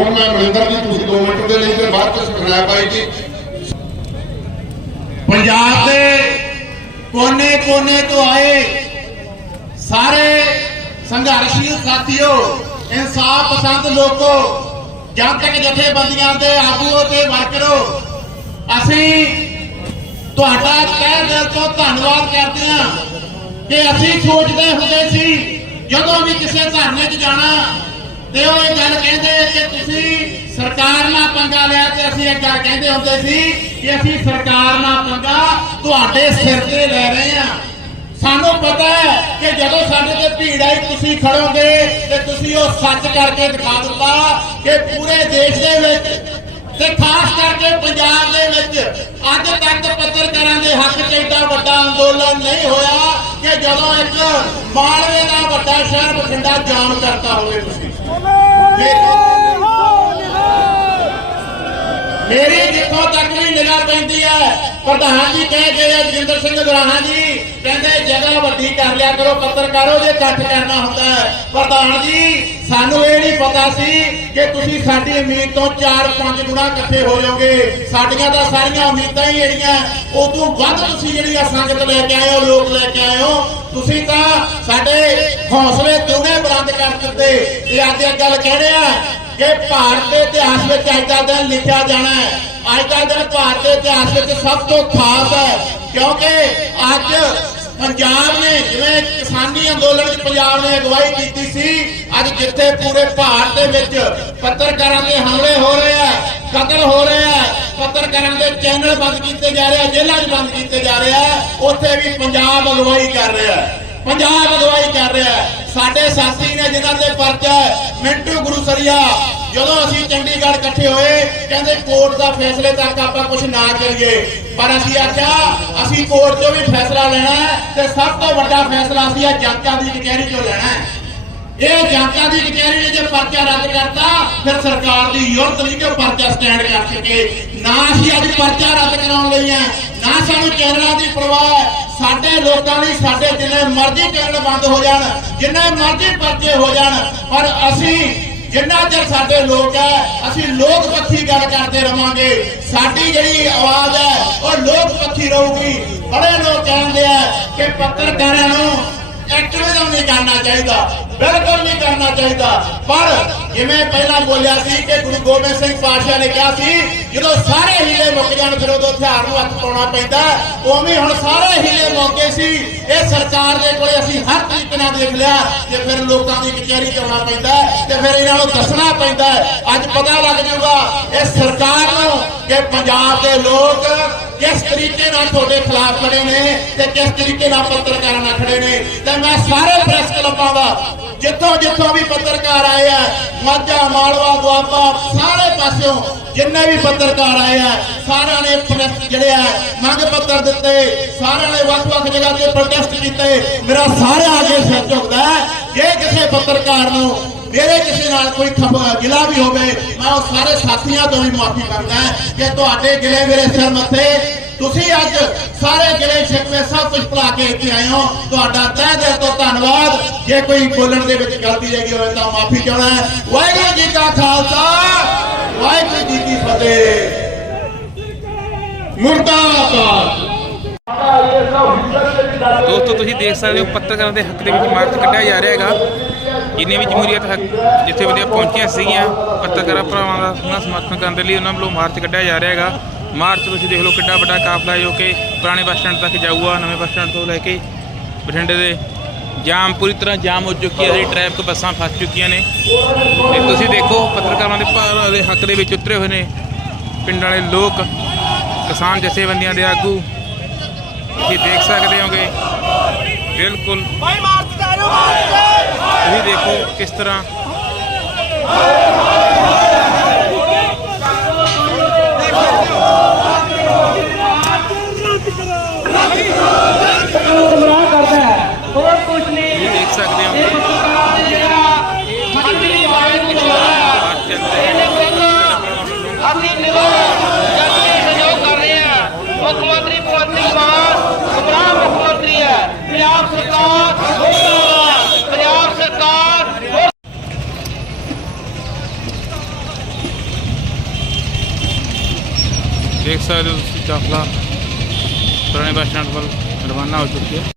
ਹੁਣ ਮੈਂ ਮਨਿੰਦਰ ਜੀ, ਤੁਸੀਂ 2 ਮਿੰਟ ਦੇ ਲਈ ਤੇ ਬਾਅਦ ਚ ਸੁਖਨਾਇ ਬਾਈ ਜੀ। ਪੰਜਾਬ ਦੇ ਕੋਨੇ-ਕੋਨੇ ਤੋਂ ਆਏ ਸਾਰੇ ਸੰਘਰਸ਼ੀ ਸਾਥੀਓ, ਇਨਸਾਫ ਪਸੰਦ ਲੋਕੋ, ਜਨਤਕ ਜਥੇਬੰਦੀਆਂ ਦੇ ਆਗੂਓ ਤੇ ਵਰਕਰੋ, ਅਸੀਂ ਤੁਹਾਡਾ ਤਹਿ ਦਿਲ ਤੋਂ ਧੰਨਵਾਦ ਕਰਦੇ ਹਾਂ ਕਿ ਅਸੀਂ ਸੋਚਦੇ ਹੁੰਦੇ ਸੀ, ਜਦੋਂ ਵੀ ਕਿਸੇ ਧਰਨੇ 'ਚ ਜਾਣਾ ਤੇ ਉਹ ਇਹ ਗੱਲ ਕਹਿੰਦੇ ਕਿ ਤੁਸੀਂ ਸਰਕਾਰ ਨਾਲ ਪੰਗਾ ਲਿਆ ਤੇ ਅਸੀਂ ਇਹ ਕਹਿੰਦੇ ਹੁੰਦੇ ਸੀ ਕਿ ਅਸੀਂ ਸਰਕਾਰ ਨਾਲ ਪੰਗਾ ਤੁਹਾਡੇ ਸਿਰ ਤੇ ਲੈ ਰਹੇ ਹਾਂ। ਸਾਨੂੰ ਪਤਾ ਹੈ ਕਿ ਜਦੋਂ ਸਾਡੇ ਤੇ ਭੀੜ ਆਈ, ਤੁਸੀਂ ਖੜੋਗੇ ਤੇ ਤੁਸੀਂ ਉਹ ਸੱਚ ਕਰਕੇ ਦਿਖਾ ਦਿੱਤਾ ਕਿ ਪੂਰੇ ਦੇਸ਼ ਦੇ ਵਿੱਚ ਤੇ ਖਾਸ ਕਰਕੇ ਪੰਜਾਬ ਦੇ ਵਿੱਚ ਅੱਜ ਤੱਕ ਪੱਤਰਕਾਰਾਂ ਦੇ ਹੱਕ 'ਚ ਏਡਾ ਵੱਡਾ ਅੰਦੋਲਨ ਨਹੀਂ ਹੋਇਆ ਕਿ ਜਦੋਂ ਇੱਕ ਮਾਲਵੇ ਸ਼ਹਿਰ ਬਠਿੰਡਾ ਜਾਮ ਕਰਤਾ ਹੋਵੇ ਤੁਸੀਂ। ਮੇਰੀ ਜਿੱਥੋਂ ਤੱਕ ਵੀ ਨਿਗਾਹ ਪੈਂਦੀ ਹੈ, ਪ੍ਰਧਾਨ ਜੀ ਕਹਿ ਗਏ ਆ ਸਿੰਘ ਗੁਰਾਹਾਂ ਜੀ ਕਹਿੰਦੇ ਜਗ੍ਹਾ ਵੱਡੀ ਕਰ ਲਿਆ ਕਰੋ, ਪੱਤਰਕਾਰੋ ਜੇ ਇਕੱਠ ਕਰਨਾ ਹੁੰਦਾ ਪ੍ਰਧਾਨ ਜੀ, ਸਾਨੂੰ ਇਹ ਨਹੀਂ ਪਤਾ ਸੀ ਕਿ ਤੁਸੀਂ ਸਾਡੀ ਉਮੀਦ ਤੋਂ 4-5 ਗੁਣਾ ਇਕੱਠੇ ਹੋ ਜਾਓਗੇ। ਸਾਡੀਆਂ ਤਾਂ ਸਾਰੀਆਂ ਉਮੀਦਾਂ ਹੀ ਜਿਹੜੀਆਂ ਉਦੋਂ ਵੱਧ ਤੁਸੀਂ ਜਿਹੜੀਆਂ ਸੰਗਤ ਲੈ ਕੇ ਆਏ ਹੋ, ਲੋਕ ਲੈ ਕੇ ਆਏ ਹੋ, ਤੁਸੀਂ ਤਾਂ ਸਾਡੇ ਹੌਸਲੇ ਦੋਵੇਂ ਬੁਲੰਦ ਕਰ ਦਿੱਤੇ। ਤੇ ਅੱਜ ਇਹ ਗੱਲ ਕਹਿ ਰਿਹਾ ਕਿ ਭਾਰਤ ਦੇ ਇਤਿਹਾਸ ਵਿੱਚ ਅੱਜ ਦਾ ਦਿਨ ਲਿਖਿਆ ਜਾਣਾ ਹੈ, ਅੱਜ ਦਾ ਦਿਨ ਭਾਰਤ ਦੇ ਇਤਿਹਾਸ ਵਿੱਚ ਸਭ ਤੋਂ ਖਾਸ ਹੈ, ਕਿਉਂਕਿ ਅੱਜ ਪੰਜਾਬ ਨੇ ਜਿਵੇਂ ਕਿਸਾਨੀ ਅੰਦੋਲਨ 'ਚ ਪੰਜਾਬ ਨੇ ਅਗਵਾਈ ਕੀਤੀ ਸੀ, ਅੱਜ ਜਿੱਥੇ ਪੂਰੇ ਭਾਰਤ ਦੇ ਵਿੱਚ ਪੱਤਰਕਾਰਾਂ ਦੇ ਹਮਲੇ ਹੋ ਰਹੇ ਆ, ਕਤਲ ਹੋ ਰਹੇ ਆ, ਪੱਤਰਕਾਰਾਂ ਦੇ ਚੈਨਲ ਬੰਦ ਕੀਤੇ ਜਾ ਰਹੇ ਆ, ਜੇਲ੍ਹਾਂ 'ਚ ਬੰਦ ਕੀਤੇ ਜਾ ਰਹੇ ਆ, ਉੱਥੇ ਵੀ ਪੰਜਾਬ ਅਗਵਾਈ ਕਰ ਰਿਹਾ ਪੰਜਾਬ ਅਗਵਾਈ ਕਰ ਰਿਹਾ ਸਾਡੇ ਸਾਥੀ ਨੇ ਜਿਨ੍ਹਾਂ ਦੇ ਪਰਚਾ ਮਿੰਟੂ ਗੁਰੂ ਸਰੀਆ, ਜਦੋਂ ਅਸੀਂ ਚੰਡੀਗੜ੍ਹ ਇਕੱਠੇ ਹੋਏ, ਕਹਿੰਦੇ ਕੋਰਟ ਦਾ ਫੈਸਲੇ ਤੱਕ ਆਪਾਂ ਕੁਝ ਨਾ ਕਰੀਏ। ਪਰ ਅਸੀਂ ਆਖਿਆ, ਅਸੀਂ ਕੋਰਟ 'ਚੋਂ ਵੀ ਫੈਸਲਾ ਲੈਣਾ ਤੇ ਸਭ ਤੋਂ ਵੱਡਾ ਫੈਸਲਾ ਅਸੀਂ ਆ ਜਨਤਾ ਦੀ ਕਚਹਿਰੀ 'ਚੋਂ ਲੈਣਾ ਹੈ। ਇਹ ਜਨਤਾ ਦੀ ਕਚਹਿਰੀ ਨੇ ਜੇ ਪਰਚਾ ਰੱਦ ਕਰਤਾ, ਫਿਰ ਸਰਕਾਰ ਦੀ ਯੁਰਤ ਨਹੀਂ ਕਿ ਉਹ ਪਰਚਾ ਸਟੈਂਡ ਕਰ ਸਕੇ? ਨਾ ਅਸੀਂ ਅੱਜ ਪਰਚਾ ਰੱਦ ਕਰਾਉਣ ਲਈ ਆ ਨਾ ਸਾਨੂੰ ਚੈਨਲਾਂ ਦੀ ਪਰਵਾਹ ਹੈ। ਸਾਡੇ ਲੋਕਾਂ ਲਈ ਸਾਡੇ ਜਿੰਨੇ ਮਰਜ਼ੀ ਚੈਨਲ ਬੰਦ ਹੋ ਜਾਣ, ਜਿੰਨੇ ਮਰਜ਼ੀ ਪਰਚੇ ਹੋ ਜਾਣ, ਪਰ ਅਸੀਂ ਜਿੰਨਾ ਚਿਰ ਸਾਡੇ ਲੋਕ ਹੈ, ਅਸੀਂ ਲੋਕ ਪੱਖੀ ਗੱਲ ਕਰਦੇ ਰਵਾਂਗੇ। ਸਾਡੀ ਜਿਹੜੀ ਆਵਾਜ਼ ਹੈ, ਉਹ ਲੋਕ ਪੱਖੀ ਰਹੂਗੀ। ਬੜੇ ਲੋਕ ਕਹਿੰਦੇ ਆ ਕਿ ਪੱਤਰਕਾਰਾਂ ਨੂੰ ਐਕਟਿਵਿਜ਼ਮ ਨਹੀਂ ਕਰਨਾ ਚਾਹੀਦਾ। ਬਿਲਕੁਲ ਨਹੀਂ ਕਰਨਾ ਚਾਹੀਦਾ ਪਰ ਜਿਵੇਂ ਪਹਿਲਾਂ ਬੋਲਿਆ ਸੀ ਕਿ ਗੁਰੂ ਗੋਬਿੰਦ ਸਿੰਘ ਪਾਤਸ਼ਾਹ ਨੇ ਕਿਹਾ ਸੀ ਜਦੋਂ ਸਾਰੇ ਹੀਲੇ ਮੁੱਕ ਜਾਣ ਫਿਰ ਉਦੋਂ ਹਥਿਆਰ ਨੂੰ ਹੱਥ ਪਾਉਣਾ ਪੈਂਦਾ ਉਵੇਂ ਹੁਣ ਸਾਰੇ ਹੀਲੇ ਮੌਕੇ ਸੀ ਇਹ ਸਰਕਾਰ ਦੇ ਕੋਲੇ ਅਸੀਂ ਹਰ ਤਰੀਕੇ ਨਾਲ ਦੇਖ ਲਿਆ ਤੇ ਫਿਰ ਲੋਕਾਂ ਦੀ ਕਚਹਿਰੀ 'ਚ ਆਉਣਾ ਪੈਂਦਾ ਤੇ ਫਿਰ ਇਹਨਾਂ ਨੂੰ ਦੱਸਣਾ ਪੈਂਦਾ ਅੱਜ ਪਤਾ ਲੱਗ ਜਾਊਗਾ ਇਹ ਸਰਕਾਰ ਨੂੰ ਕਿ ਪੰਜਾਬ ਦੇ ਲੋਕ ਕਿਸ ਤਰੀਕੇ ਨਾਲ ਤੁਹਾਡੇ ਖਿਲਾਫ ਖੜੇ ਨੇ ਤੇ ਕਿਸ ਤਰੀਕੇ ਨਾਲ ਪੱਤਰਕਾਰਾਂ ਨਾਲ ਖੜੇ ਨੇ ਤੇ ਮੈਂ ਸਾਰੇ ਪ੍ਰੈਸ ਕਲੱਬਾਂ ਦਾ ਜਿੱਥੋਂ ਜਿੱਥੋਂ ਵੀ ਪੱਤਰਕਾਰ ਆਏ ਆ, ਮਾਝਾ, ਮਾਲਵਾ, ਦੁਆਬਾ, ਸਾਰੇ ਪਾਸਿਓਂ ਜਿੰਨੇ ਵੀ ਪੱਤਰਕਾਰ ਆਏ ਆ, ਸਾਰਿਆਂ ਨੇ ਜਿਹੜੇ ਆ, ਮੰਗ ਪੱਤਰ ਦਿੱਤੇ, ਸਾਰਿਆਂ ਨੇ ਵੱਖ-ਵੱਖ ਜਗ੍ਹਾ ਤੇ ਪ੍ਰੋਟੈਸਟ ਕੀਤੇ। ਮੇਰਾ ਸਾਰਿਆਂ ਅੱਗੇ ਸਿਰ ਝੁਕਦਾ ਜੇ ਕਿਸੇ ਪੱਤਰਕਾਰ ਨੂੰ ਮੇਰੇ ਕਿਸੇ ਨਾਲ ਕੋਈ ਗਿਲਾ ਵੀ ਹੋਵੇ, ਮੈਂ ਉਹ ਸਾਰੇ ਸਾਥੀਆਂ ਤੋਂ ਵੀ ਮਾਫੀ ਮੰਗਦਾ ਕਿ ਤੁਹਾਡੇ ਗਿਲੇ ਮੇਰੇ ਸਿਰ ਮੱਥੇ ਤੁਸੀਂ ਅੱਜ ਸਾਰੇ ਗਿਲੇ ਸ਼ਿਕਵੇ ਸਭ ਕੁਝ ਭੁਲਾ ਕੇ ਇੱਥੇ ਆਏ ਹੋ। ਤੁਹਾਡਾ ਤਹਿ ਦਿਲ ਤੋਂ ਧੰਨਵਾਦ। ਜੇ ਕੋਈ ਬੋਲਣ ਦੇ ਵਿੱਚ ਗਲਤੀ ਰਹਿ ਗਈ ਹੋਵੇ ਤਾਂ ਮਾਫੀ ਚਾਹਣਾ ਹੈ। ਵਾਹਿਗੁਰੂ ਜੀ ਕਾ ਖਾਲਸਾ, ਵਾਹਿਗੁਰੂ ਜੀ ਕੀ ਫਤਿਹ। ਮੁਰਦਾਬਾਦ। ਦੋਸਤੋ, ਤੁਸੀਂ ਦੇਖ ਸਕਦੇ ਹੋ ਪੱਤਰਕਾਰਾਂ ਦੇ ਹੱਕ ਦੇ ਵਿੱਚ ਮਾਰਚ ਕੱਢਿਆ ਜਾ ਰਿਹਾ ਹੈਗਾ। ਜਿੰਨੇ ਵੀ ਜਮਹੂਰੀਅਤ ਹੱਕ ਜਿੱਥੇ ਬੰਦੇ ਪਹੁੰਚੀਆਂ ਸੀਗੀਆਂ, ਪੱਤਰਕਾਰਾਂ, ਭਰਾਵਾਂ ਦਾ ਸਮਰਥਨ ਕਰਨ ਦੇ ਲਈ ਉਹਨਾਂ ਵੱਲੋਂ ਮਾਰਚ ਕੱਢਿਆ ਜਾ ਰਿਹਾ ਹੈਗਾ। ਮਾਰਚ ਤੁਸੀਂ ਦੇਖ ਲਓ ਕਿੰਨਾ ਵੱਡਾ ਕਾਫਲਾ ਜੋ ਕਿ ਪੁਰਾਣੇ ਬੱਸ ਸਟੈਂਡ ਤੱਕ ਜਾਊਗਾ ਨਵੇਂ ਬੱਸ ਸਟੈਂਡ ਤੋਂ ਲੈ ਕੇ ਬਠਿੰਡੇ ਦੇ। ਜਾਮ ਪੂਰੀ ਤਰ੍ਹਾਂ ਜਾਮ ਹੋ ਚੁੱਕੀ ਹੈ ਜਿਹੜੀ ਟ੍ਰੈਫਿਕ ਬੱਸਾਂ ਫਸ ਚੁੱਕੀਆਂ ਨੇ। ਤੇ ਤੁਸੀਂ ਦੇਖੋ ਪੱਤਰਕਾਰਾਂ ਦੇ ਭਾਰਾਂ ਦੇ ਹੱਕ ਦੇ ਵਿੱਚ ਉਤਰੇ ਹੋਏ ਨੇ। ਪਿੰਡ ਵਾਲੇ ਲੋਕ ਕਿਸਾਨ ਜਥੇਬੰਦੀਆਂ ਦੇ ਆਗੂ ਤੁਸੀਂ ਦੇਖ ਸਕਦੇ ਹੋਗੇ। ਬਿਲਕੁਲ। ਤੁਸੀਂ ਦੇਖੋ ਕਿਸ ਤਰ੍ਹਾਂ ਗੁੰਮਰਾਹ ਕਰਦਾ ਹੈ ਹੋਰ ਕੁਝ ਨਹੀਂ ਤੁਸੀਂ ਦੇਖ ਸਕਦੇ ਹੋ ਇਹ ਸਰਕਾਰ ਨੇ ਜਿਹੜਾ ਮੰਤਰੀ ਆਏ ਨੂੰ ਚਲਾਇਆ ਇਹਦੇ ਵਿਰੁੱਧ ਅਸੀਂ ਨਿਰੋਧ ਜਨਤੇ ਸਹਿਯੋਗ ਕਰ ਰਹੇ ਹਾਂ ਮੁੱਖ ਮੰਤਰੀ ਭਗਵੰਤ ਸਿੰਘ ਮਾਨ ਗੁੰਮਰਾਹ ਮੁੱਖ ਮੰਤਰੀ ਹੈ ਪੰਜਾਬ ਸਰਕਾਰ ਮੁਰਦਾਬਾਦ ਪੰਜਾਬ ਸਰਕਾਰ ਦੇਖ ਸਕਦੇ ਹੋ ਤੁਸੀਂ ਕਾਫਲਾ ਪੁਰਾਣੇ ਬੱਸ ਸਟੈਂਡ ਵੱਲ ਰਵਾਨਾ ਹੋ ਚੁੱਕੀ ਹੈ